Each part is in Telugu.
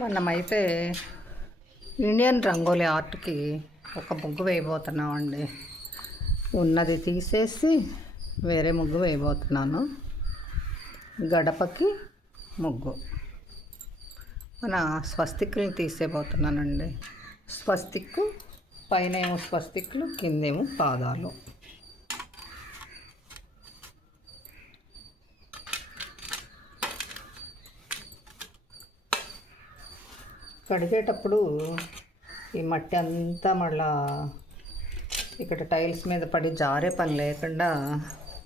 మనమైతే ఇండియన్ రంగోలీ ఆర్ట్కి ఒక ముగ్గు వేయబోతున్నామండి. ఉన్నది తీసేసి వేరే ముగ్గు వేయబోతున్నాను. గడపకి ముగ్గు మన స్వస్తిక్లు తీసేయబోతున్నానండి. స్వస్తిక్ పైన ఏమో స్వస్తిక్లు, కిందేమో పాదాలు. కడిగేటప్పుడు ఈ మట్టి అంతా మళ్ళా ఇక్కడ టైల్స్ మీద పడి జారే పని లేకుండా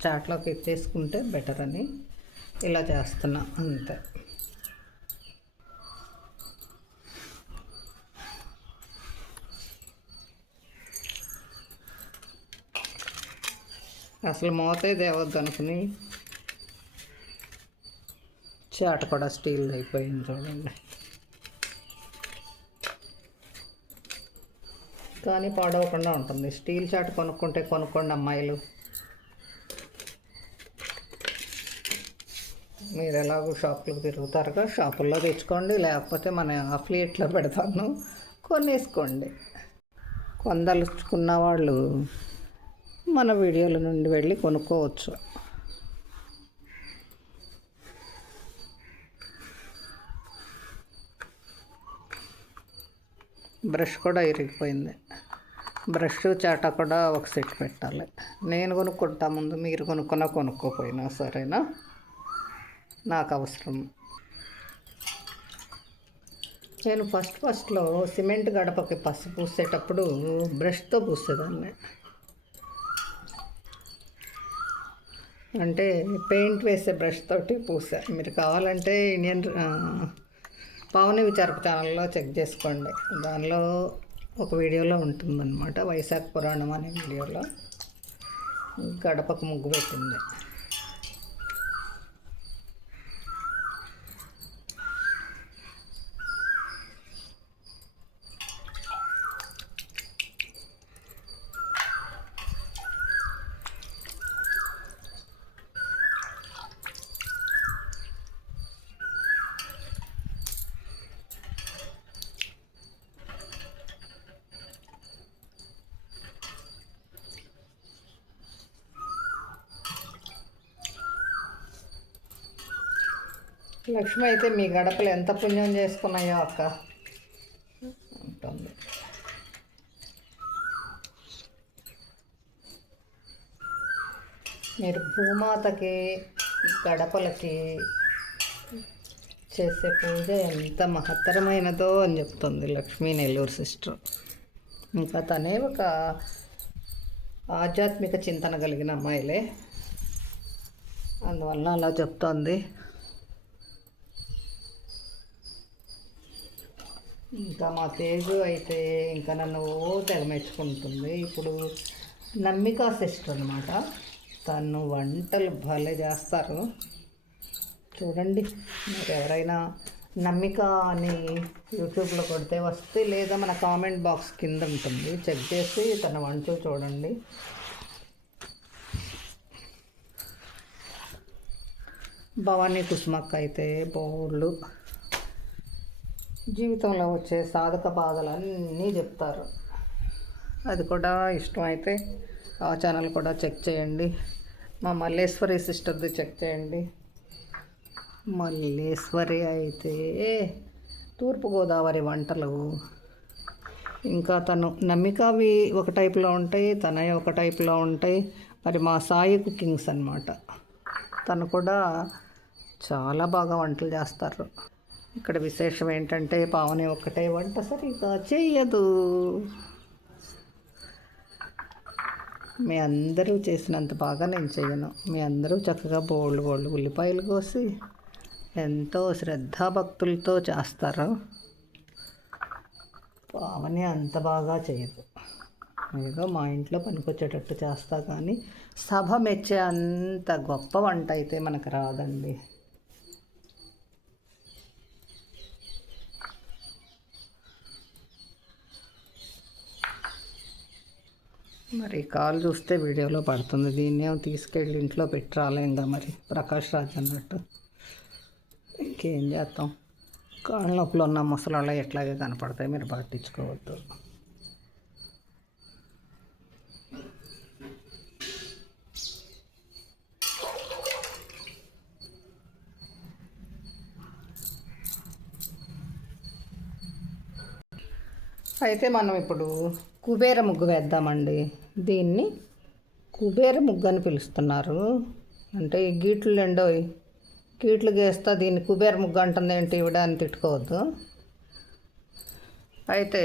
చాట్లోకి ఎత్తేసుకుంటే బెటర్ అని ఇలా చేస్తున్నా అంతే. అసలు మోతే దేవద్దు అనుకుని చాట కూడా స్టీల్ అయిపోయింది చూడండి. కానీ పాడవకుండా ఉంటుంది. స్టీల్ చాట్ కొనుక్కోండి అమ్మాయిలు. మీరు ఎలాగో షాపులకు తిరుగుతారుగా, షాపుల్లో తెచ్చుకోండి, లేకపోతే మన అఫిలియేట్లో పెడతాను, కొనేసుకోండి. కొందలుచుకున్న వాళ్ళు మన వీడియోల నుండి వెళ్ళి కొనుక్కోవచ్చు. బ్రష్ కూడా ఇరిగిపోయింది. బ్రష్ చాట కూడా ఒక సెట్ పెట్టాలి. నేను కొనుక్కుంటా ముందు, మీరు కొనుక్కోపోయినా సరేనా, నాకు అవసరం. నేను ఫస్ట్లో సిమెంట్ గడపకి పసుపు పూసేటప్పుడు బ్రష్తో పూసేదాన్ని. అంటే పెయింట్ వేసే బ్రష్ తోటి పూసా. మీరు కావాలంటే ఇండియన్ పావని విచారపు ఛానల్లో చెక్ చేసుకోండి. దానిలో ఒక వీడియోలో ఉంటుందన్నమాట. వైశాఖ పురాణం అనే వీడియోలో గడపకు ముగ్గు పెట్టింది. లక్ష్మి అయితే మీ గడపలు ఎంత పుణ్యం చేసుకున్నాయో అక్క ఉంటుంది. మీరు భూమాతకి గడపలకి చేసే పూజ ఎంత మహత్తరమైనదో అని చెప్తుంది లక్ష్మీ నెల్లూరు సిస్టర్. ఇంకా తనే ఒక ఆధ్యాత్మిక చింతన కలిగిన అమ్మాయిలే, అందువల్ల అలా చెప్తోంది. ఇంకా మా తేజు అయితే ఇంకా నన్ను తెగ మెచ్చుకుంటుంది. ఇప్పుడు నమ్మిక సిస్టర్ అనమాట. తను వంటలు భలే చేస్తారు చూడండి. మీరు ఎవరైనా నమ్మిక అని యూట్యూబ్లో కొడితే వస్తే, లేదా మన కామెంట్ బాక్స్ కింద ఉంటుంది, చెక్ చేసి తన వంటలు చూడండి. భవానీ కుసుమక్క అయితే బోళ్ళు జీవితంలో వచ్చే సాధక బాధలన్నీ చెప్తారు. అది కూడా ఇష్టమైతే ఆ ఛానల్ కూడా చెక్ చేయండి. మా మల్లేశ్వరి సిస్టర్ది చెక్ చేయండి. మల్లేశ్వరి అయితే తూర్పుగోదావరి వంటలు, ఇంకా తను నమ్మికవి ఒక టైప్లో ఉంటాయి, తనవి ఒక టైప్లో ఉంటాయి. మరి మా సాయి కుకింగ్స్ అనమాట, తను కూడా చాలా బాగా వంటలు చేస్తారు. ఇక్కడ విశేషం ఏంటంటే పావని ఒక్కటే వంట సరిగ్గా చేయదు. మీ అందరూ చేసినంత బాగా నేను చేయను. మీ అందరూ చక్కగా బోళ్ళు ఉల్లిపాయలు కోసి ఎంతో శ్రద్ధాభక్తులతో చేస్తారు. పావని అంత బాగా చేయదు. ఏదో మా ఇంట్లో పనికొచ్చేటట్టు చేస్తా, కానీ సభ మెచ్చే అంత గొప్ప వంట అయితే మనకు రాదండి. మరి కాల్ చూస్తే వీడియోలో పడుతుంది. దీన్నేమో తీసుకెళ్ళి ఇంట్లో పెట్టి రాలేంగా మరి, ప్రకాష్ రాజ్ అన్నట్టు. ఇంకేం చేస్తాం, కాళ్ళ నొప్పులు ఉన్న ముసలాళ్ళ ఎట్లాగే కనపడతాయి, మీరు పట్టించుకోవద్దు. అయితే మనం ఇప్పుడు కుబేర ముగ్గు వేద్దామండి. దీన్ని కుబేర ముగ్గు అని పిలుస్తున్నారు. అంటే ఈ గీట్లు ఎండోయి గీట్లు గేస్తా దీన్ని కుబేర ముగ్గు అంటుంది ఏంటి ఇవిడ అని తిట్టుకోవద్దు. అయితే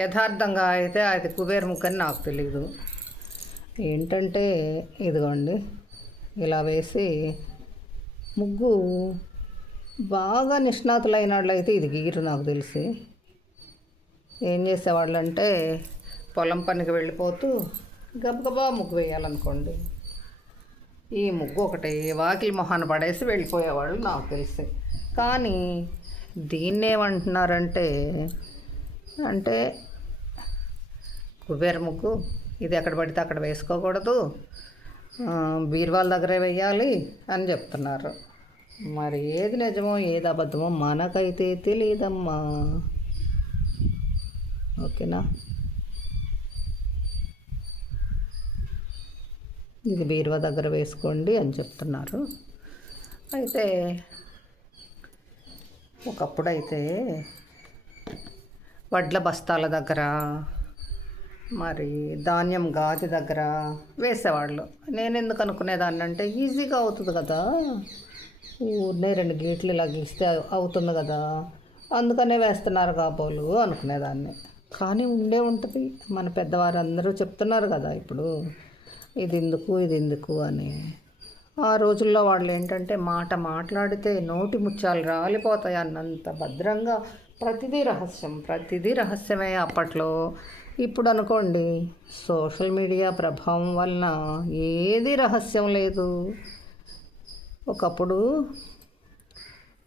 యథార్థంగా అయితే అది కుబేర ముగ్గు అని నాకు తెలీదు. ఏంటంటే ఇదిగోండి ఇలా వేసి ముగ్గు బాగా నిష్ణాతులైన వాళ్ళైతే ఇది గీరు. నాకు తెలిసి ఏం చేసేవాళ్ళు అంటే పొలం పనికి వెళ్ళిపోతూ గబగబా ముగ్గు వేయాలనుకోండి, ఈ ముగ్గు ఒకటి వాకిలి మొహాన పడేసి వెళ్ళిపోయేవాళ్ళు నాకు తెలిసి. కానీ దీన్నేమంటున్నారంటే అంటే కుబేర ముగ్గు ఇది ఎక్కడ పడితే అక్కడ వేసుకోకూడదు, బీరువాల దగ్గరే వేయాలి అని చెప్తున్నారు. మరి ఏది నిజమో ఏది అబద్ధమో మనకైతే తెలియదమ్మా. ఓకేనా? ఇది బీరువా దగ్గర వేసుకోండి అని చెప్తున్నారు. అయితే ఒకప్పుడైతే వడ్ల బస్తాల దగ్గర మరి ధాన్యం గాది దగ్గర వేసేవాళ్ళు. నేను ఎందుకు అనుకునేదాన్ని అంటే ఈజీగా అవుతుంది కదా, ఊరినే 2 గీట్లు ఇలా గీస్తే అవుతుంది కదా, అందుకనే వేస్తున్నారు కాబోలు అనుకునేదాన్ని. కానీ ఉంటుంది, మన పెద్దవారు అందరూ చెప్తున్నారు కదా ఇప్పుడు ఇది ఎందుకు అని. ఆ రోజుల్లో వాళ్ళు ఏంటంటే మాట మాట్లాడితే నోటి ముత్యాలు రాలిపోతాయి అన్నంత భద్రంగా ప్రతిదీ రహస్యమే అప్పట్లో. ఇప్పుడు అనుకోండి సోషల్ మీడియా ప్రభావం వలన ఏది రహస్యం లేదు. ఒకప్పుడు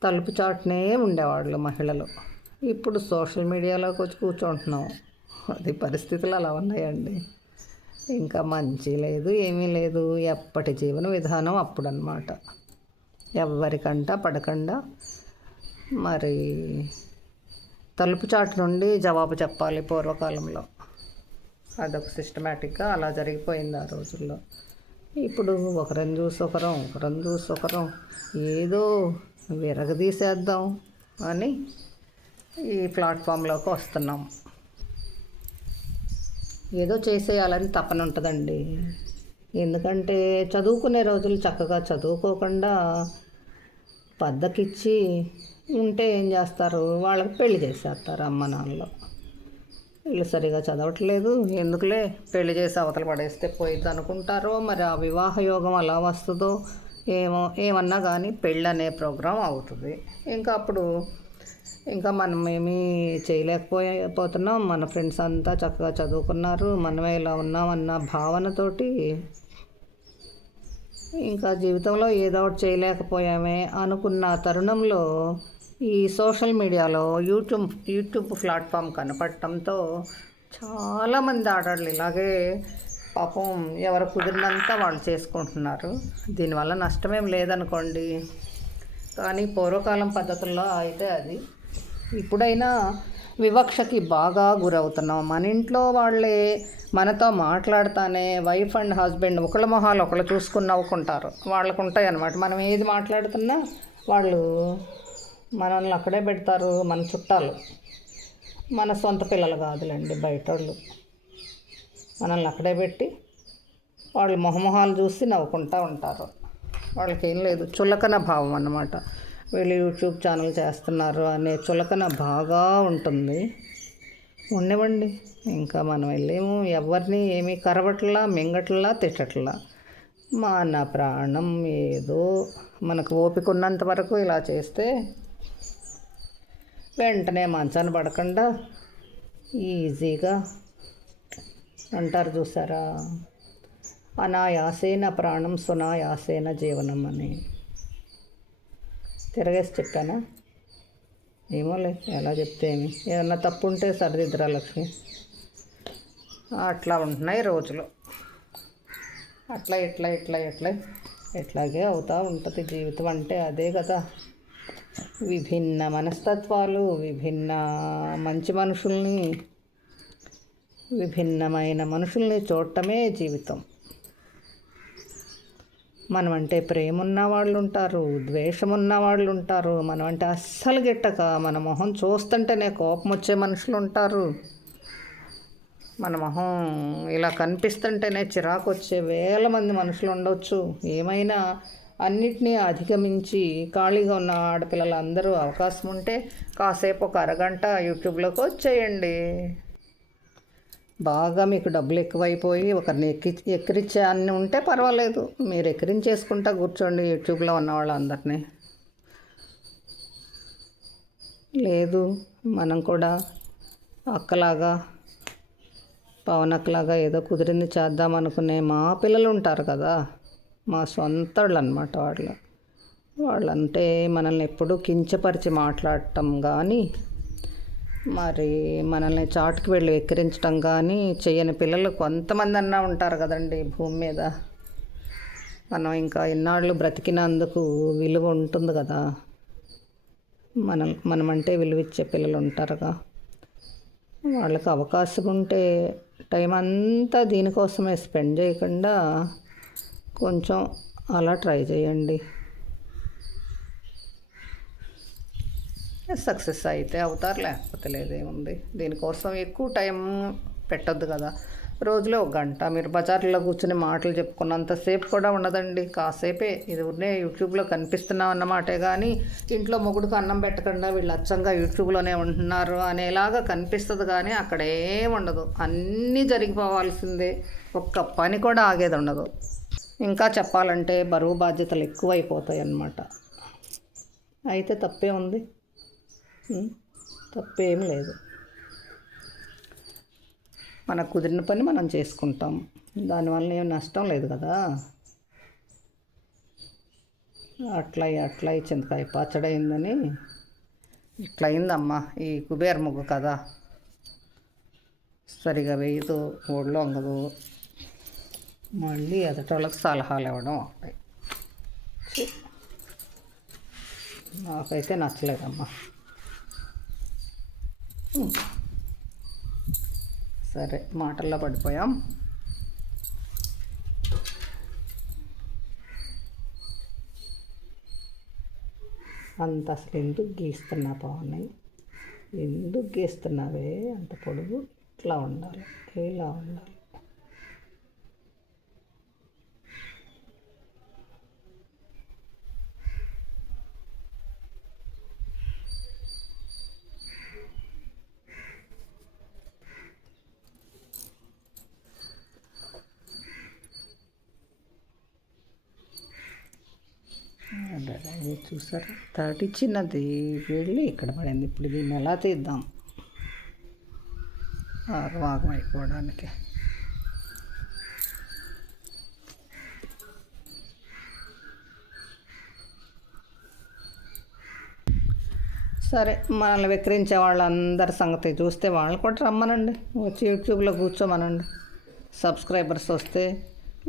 తలుపు చాటునే ఉండేవాళ్ళు మహిళలు, ఇప్పుడు సోషల్ మీడియాలోకి వచ్చి కూర్చుంటున్నాం. అది పరిస్థితులు అలా ఉన్నాయండి. ఇంకా మంచి లేదు ఏమీ లేదు, ఎప్పటి జీవన విధానం అప్పుడన్నమాట. ఎవరికంటా పడకుండా మరి తలుపు చాటు నుండి జవాబు చెప్పాలి పూర్వకాలంలో. అదొక సిస్టమేటిక్గా అలా జరిగిపోయింది ఆ రోజుల్లో. ఇప్పుడు ఒకరిని చూసి ఒకరం ఏదో విరగదీసేద్దాం అని ఈ ప్లాట్ఫామ్లోకి వస్తున్నాం. ఏదో చేసేయాలని తపన ఉంటుందండి. ఎందుకంటే చదువుకునే రోజులు చక్కగా చదువుకోకుండా పద్దకిచ్చి ఉంటే ఏం చేస్తారు, వాళ్ళకి పెళ్లి చేసేస్తారు అమ్మ నాన్నలు. వీళ్ళు సరిగా చదవట్లేదు, ఎందుకులే పెళ్లి చేసి అవతల పడేస్తే పోయిద్ది అనుకుంటారో, మరి ఆ వివాహ యోగం అలా వస్తుందో ఏమన్నా కానీ పెళ్ళి అనే ప్రోగ్రాం అవుతుంది. ఇంకా అప్పుడు ఇంకా మనం ఏమీ చేయలేకపోతున్నాం. మన ఫ్రెండ్స్ అంతా చక్కగా చదువుకున్నారు, మనమే ఇలా ఉన్నామన్న భావనతోటి ఇంకా జీవితంలో ఏదో ఒకటి చేయలేకపోయామే అనుకున్న తరుణంలో ఈ సోషల్ మీడియాలో యూట్యూబ్ ప్లాట్ఫామ్ కనపడటంతో చాలామంది ఆడవాళ్ళు ఇలాగే పాపం ఎవరు కుదిరినంత వాళ్ళు చేసుకుంటున్నారు. దీనివల్ల నష్టమేం లేదనుకోండి, కానీ పూర్వకాలం పద్ధతుల్లో అయితే అది. ఇప్పుడైనా వివక్షకి బాగా గురవుతున్నాం. మన ఇంట్లో వాళ్ళే మనతో మాట్లాడుతానే వైఫ్ అండ్ హస్బెండ్ ఒకళ్ళ మొహాలు ఒకళ్ళు చూసుకుని నవ్వుకుంటారు. వాళ్ళకు ఉంటాయి అన్నమాట. మనం ఏది మాట్లాడుతున్నా వాళ్ళు మనల్ని అక్కడే పెడతారు. మన చుట్టాలు, మన సొంత పిల్లలు కాదులేండి, బయట వాళ్ళు మనల్ని అక్కడే పెట్టి వాళ్ళు మొహమొహాలు చూసి నవ్వుకుంటూ ఉంటారు. వాళ్ళకి ఏం లేదు, చులకన భావం అన్నమాట. వీళ్ళు యూట్యూబ్ ఛానల్ చేస్తున్నారు అనే చులకన బాగా ఉంటుంది. ఉండవండి, ఇంకా మనం వెళ్ళేమో ఎవరిని ఏమీ కరవట్లా మింగట్లా తిట్టట్లా. మన ప్రాణం ఏదో మనకు ఓపిక ఉన్నంత వరకు ఇలా చేస్తే వెంటనే మంచాన పడకుండా ఈజీగా అంటారు చూసారా, అనాయాసేన ప్రాణం సునాయాసేన జీవనం అని. తిరగేసి చెప్పానా ఏమోలే, ఎలా చెప్తే ఏమి, ఏమన్నా తప్పు ఉంటే సరిదిద్దురా లక్ష్మి. అట్లా ఉంటున్నాయి రోజులు. అట్లా ఇట్లాగే అవుతూ ఉంటుంది జీవితం అంటే అదే కదా. విభిన్న మనస్తత్వాలు, విభిన్న మంచి మనుషుల్ని, విభిన్నమైన మనుషుల్ని చూడటమే జీవితం. మనం అంటే ప్రేమ ఉన్న వాళ్ళు ఉంటారు, ద్వేషం ఉన్న వాళ్ళు ఉంటారు, మనం అంటే అస్సలు గిట్టక మన మొహం చూస్తుంటేనే కోపం వచ్చే మనుషులు ఉంటారు, మన మొహం ఇలా కనిపిస్తుంటేనే చిరాకు వచ్చే వేల మంది మనుషులు ఉండవచ్చు. ఏమైనా అన్నిటినీ అధిగమించి ఖాళీగా ఉన్న ఆడపిల్లలందరూ అవకాశం ఉంటే కాసేపు ఒక అరగంట యూట్యూబ్లోకి వచ్చేయండి. బాగా మీకు డబ్బులు ఎక్కువైపోయి ఒకరిని ఎక్కిరించే అన్నీ ఉంటే పర్వాలేదు, మీరు ఎక్కిరించేసుకుంటా కూర్చోండి యూట్యూబ్లో ఉన్న వాళ్ళందరినీ. లేదు, మనం కూడా అక్కలాగా పవన్ అక్కలాగా ఏదో కుదిరింది చేద్దాం అనుకునే మా పిల్లలు ఉంటారు కదా, మా సొంత వాళ్ళు అన్నమాట. వాళ్ళంటే మనల్ని ఎప్పుడూ కించపరిచి మాట్లాడటం కానీ, మరి మనల్ని చాటుకు వెళ్ళి వెక్కిరించడం కానీ చేయని పిల్లలు కొంతమంది అన్నా ఉంటారు కదండి భూమి మీద. మనం ఇంకా ఇన్నాళ్ళు బ్రతికినందుకు విలువ ఉంటుంది కదా, మనమంటే విలువిచ్చే పిల్లలు ఉంటారుగా. వాళ్ళకి అవకాశం ఉంటే టైం అంతా దీనికోసమే స్పెండ్ చేయకుండా కొంచెం అలా ట్రై చేయండి. సక్సెస్ అయితే అవుతారు, లేకపోతే లేదేముంది. దీనికోసం ఎక్కువ టైం పెట్టొద్దు కదా. రోజులో 1 గంట మీరు బజార్లో కూర్చొని మాటలు చెప్పుకున్నంతసేపు కూడా ఉండదండి, కాసేపే. ఇది ఉన్నే యూట్యూబ్లో కనిపిస్తున్నాం అన్నమాటే కానీ ఇంట్లో మొగుడికి అన్నం పెట్టకుండా వీళ్ళు అచ్చంగా యూట్యూబ్లోనే ఉంటున్నారు అనేలాగా కనిపిస్తుంది, కానీ అక్కడేం ఉండదు. అన్నీ జరిగిపోవాల్సిందే, ఒక్క పని కూడా ఆగేది ఉండదు. ఇంకా చెప్పాలంటే బరువు బాధ్యతలు ఎక్కువైపోతాయి అన్నమాట. అయితే తప్పే ఉంది, తప్పేం లేదు. మనకు కుదిరిన పని మనం చేసుకుంటాం, దానివల్ల ఏం నష్టం లేదు కదా. అట్లా చింతకాయ పచ్చడైందని ఇట్లా అయిందమ్మా ఈ కుబేర ముగ్గు కదా. సరిగా వేయదు, ఒళ్ళు వంగదు, మళ్ళీ ఎదటోళ్ళకి సలహాలు ఇవ్వడం ఒకటి. నాకైతే నచ్చలేదమ్మా. సరే, మాటల్లో పడిపోయాం. అంత అసలు ఎందుకు గీస్తున్నా పవన్, ఎందుకు గీస్తున్నావే అంత పొడుగు? ఇట్లా ఉండాలి, ఇలా ఉండాలి. ఇది చూసారా, తాటి చిన్నది వెళ్ళి ఇక్కడ పడింది. ఇప్పుడు దీన్ని ఎలా తీద్దాం ఆగం అయిపోవడానికి? సరే, మనల్ని విక్రించే వాళ్ళందరి సంగతి చూస్తే వాళ్ళు కూడా రమ్మనండి, వచ్చి యూట్యూబ్లో కూర్చోమనండి. సబ్స్క్రైబర్స్ వస్తే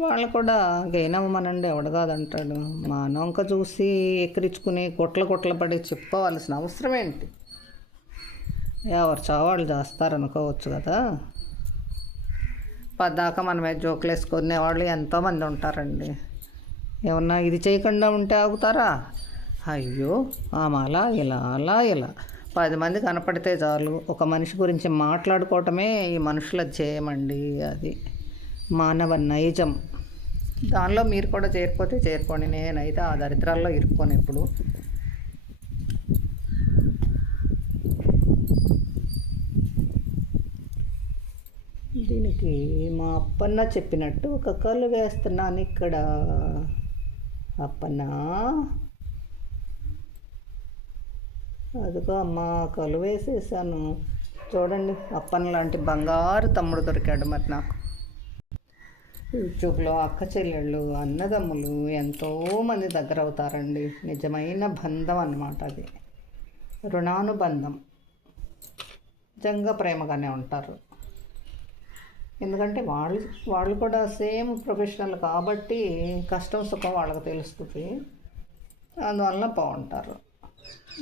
వాళ్ళు కూడా గెయిన్ అవ్వమనండి, ఎవడు కాదంటాడు. మానవంక చూసి ఎక్కిరించుకుని కొట్ల పడి చెప్పుకోవాల్సిన అవసరం ఏంటి? ఎవరు చావాళ్ళు చేస్తారనుకోవచ్చు కదా. పద్దాక మన మీద జోకులు వేసుకునే వాళ్ళు ఎంతోమంది ఉంటారండి. ఏమన్నా ఇది చేయకుండా ఉంటే ఆగుతారా? అయ్యో అలా ఇలా 10 మంది కనపడితే చాలు ఒక మనిషి గురించి మాట్లాడుకోవటమే ఈ మనుషుల చేయమండి. అది మానవ నైజం. దానిలో మీరు కూడా చేరిపోతే చేరుకోండి, నేనైతే ఆ దరిద్రాల్లో ఇరుక్కోను ఎప్పుడు. దీనికి మా అప్పన్న చెప్పినట్టు ఒక కళ్ళు వేస్తున్నాను ఇక్కడ. అప్పన్నా, అదిగో అమ్మ కళ్ళు వేసేసాను చూడండి. అప్పన్న లాంటి బంగారు తమ్ముడు దొరికాడు మరి నాకు. యూట్యూబ్లో అక్క చెల్లెళ్ళు, అన్నదమ్ములు ఎంతోమంది దగ్గర అవుతారండి. నిజమైన బంధం అన్నమాట అది, రుణానుబంధం. నిజంగా ప్రేమగానే ఉంటారు. ఎందుకంటే వాళ్ళు కూడా సేమ్ ప్రొఫెషనల్ కాబట్టి కష్టం సుఖం వాళ్ళకి తెలుస్తుంది, అందువలన బాగుంటారు.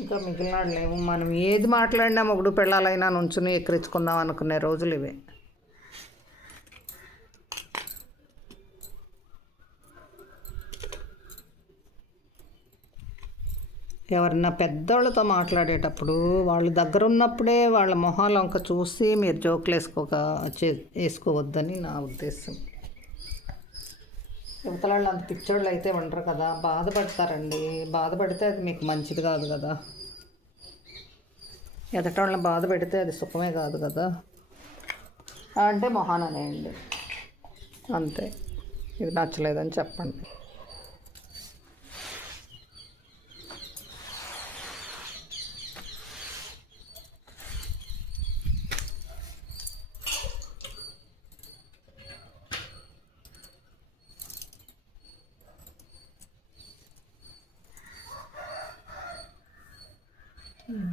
ఇంకా మిగిలిన లేవు. మనం ఏది మాట్లాడినా మొగుడు పెళ్ళాలైనా నుంచుని ఎక్కిరించుకుందాం అనుకునే రోజులు ఇవే. ఎవరన్నా పెద్దవాళ్ళతో మాట్లాడేటప్పుడు వాళ్ళు దగ్గర ఉన్నప్పుడే వాళ్ళ మొహాలు వంక చూసి మీరు జోకులు వేసుకోవద్దని నా ఉద్దేశం. యువతల వాళ్ళు అంత పిచ్చోళ్ళు అయితే ఉండరు కదా, బాధపడతారండి. బాధపడితే అది మీకు మంచిది కాదు కదా. ఎదటోళ్ళని బాధ పెడితే అది సుఖమే కాదు కదా. అంటే మొహాన్ అనేయండి అంతే. ఇది నచ్చలేదని చెప్పండి.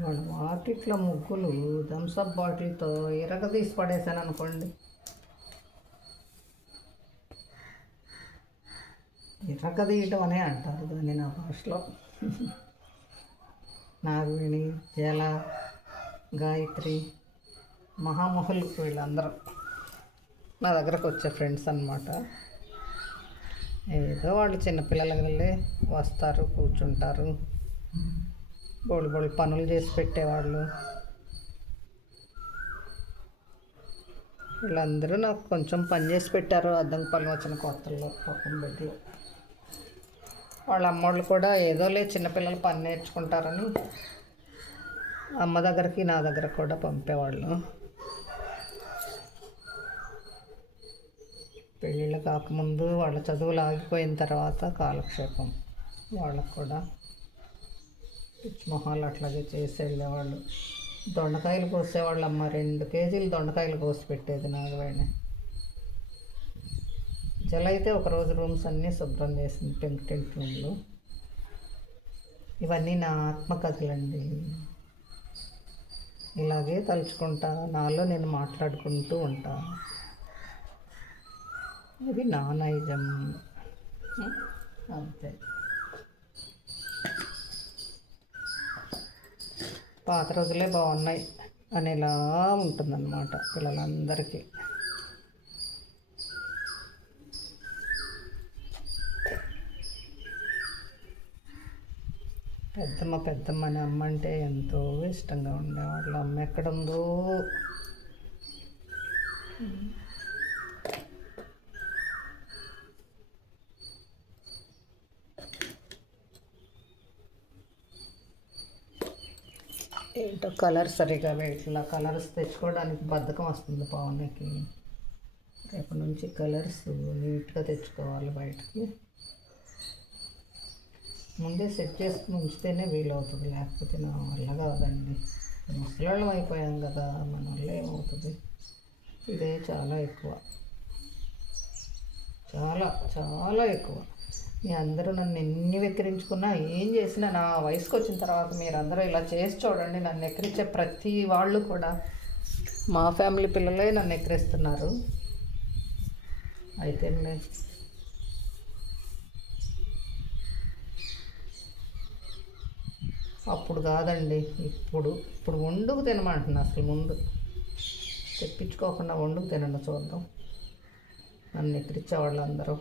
వాడు మార్కెట్లో ముగ్గులు థమ్స్అప్ బాటిల్తో తీసి పడేసాను అనుకోండి. తీయటం అనే అంటారు దాన్ని నా భాషలో. నాగవేణి, జల, గాయత్రి, మహామహులు వీళ్ళందరూ నా దగ్గరకు వచ్చే ఫ్రెండ్స్ అన్నమాట. ఏదో వాళ్ళు చిన్నపిల్లలకి వస్తారు, కూర్చుంటారు, బోళ్ళు పనులు చేసి పెట్టేవాళ్ళు. వీళ్ళందరూ నాకు కొంచెం పని చేసి పెట్టారు. అద్దం పని వచ్చిన కొత్తల్లో పక్కన పెట్టి. వాళ్ళ అమ్మోళ్ళు కూడా ఏదోలే చిన్నపిల్లలు పని నేర్చుకుంటారని అమ్మ దగ్గరికి నా దగ్గర కూడా పంపేవాళ్ళు. పెళ్ళిళ్ళు కాకముందు వాళ్ళ చదువులు ఆగిపోయిన తర్వాత కాలక్షేపం వాళ్ళకు కూడా పిచ్చి మొహాలు అట్లాగే చేసి వెళ్ళేవాళ్ళు. దొండకాయలు కోసేవాళ్ళు అమ్మ. 2 కేజీలు దొండకాయలు కోసి పెట్టేది నాగవేణి. జల అయితే ఒకరోజు రూమ్స్ అన్నీ శుభ్రం చేసింది, పెంకుటింటి రూమ్లు. ఇవన్నీ నా ఆత్మకథలండి. ఇలాగే తలుచుకుంటా, నాలో నేను మాట్లాడుకుంటూ ఉంటా. ఇది నా నైజం అంతే. పాత రోజులే బాగున్నాయి అనేలా ఉంటుందన్నమాట పిల్లలందరికీ. పెద్దమ్మ అని అమ్మ అంటే ఎంతో ఇష్టంగా ఉండేవాళ్ళు. అమ్మ ఎక్కడుందో. ఏంటో కలర్ సరిగా ఇట్లా కలర్స్ తెచ్చుకోవడానికి బద్ధకం వస్తుంది పవన్కి. రేపటి నుంచి కలర్స్ నీట్గా తెచ్చుకోవాలి బయటకి. ముందే సెట్ చేసుకుని ఉంచితేనే వీలవుతుంది, లేకపోతే నా వల్ల కాదండి. ముసలాళ్ళం అయిపోయాం కదా, మన వల్ల ఏమవుతుంది. ఇదే చాలా ఎక్కువ, చాలా చాలా ఎక్కువ. మీ అందరూ నన్ను ఎన్ని వెక్కిరించుకున్నా ఏం చేసినా నా వయసుకు వచ్చిన తర్వాత మీరందరూ ఇలా చేసి చూడండి. నన్ను ఎక్కిరించే ప్రతి వాళ్ళు కూడా మా ఫ్యామిలీ పిల్లలే నన్ను ఎక్కిరిస్తున్నారు. అయితే అప్పుడు కాదండి, ఇప్పుడు వండుకు తినమంటున్నా. అసలు ముందు తెప్పించుకోకుండా వండుకు తినండి చూద్దాం నన్ను ఎక్కిరించే వాళ్ళందరూ.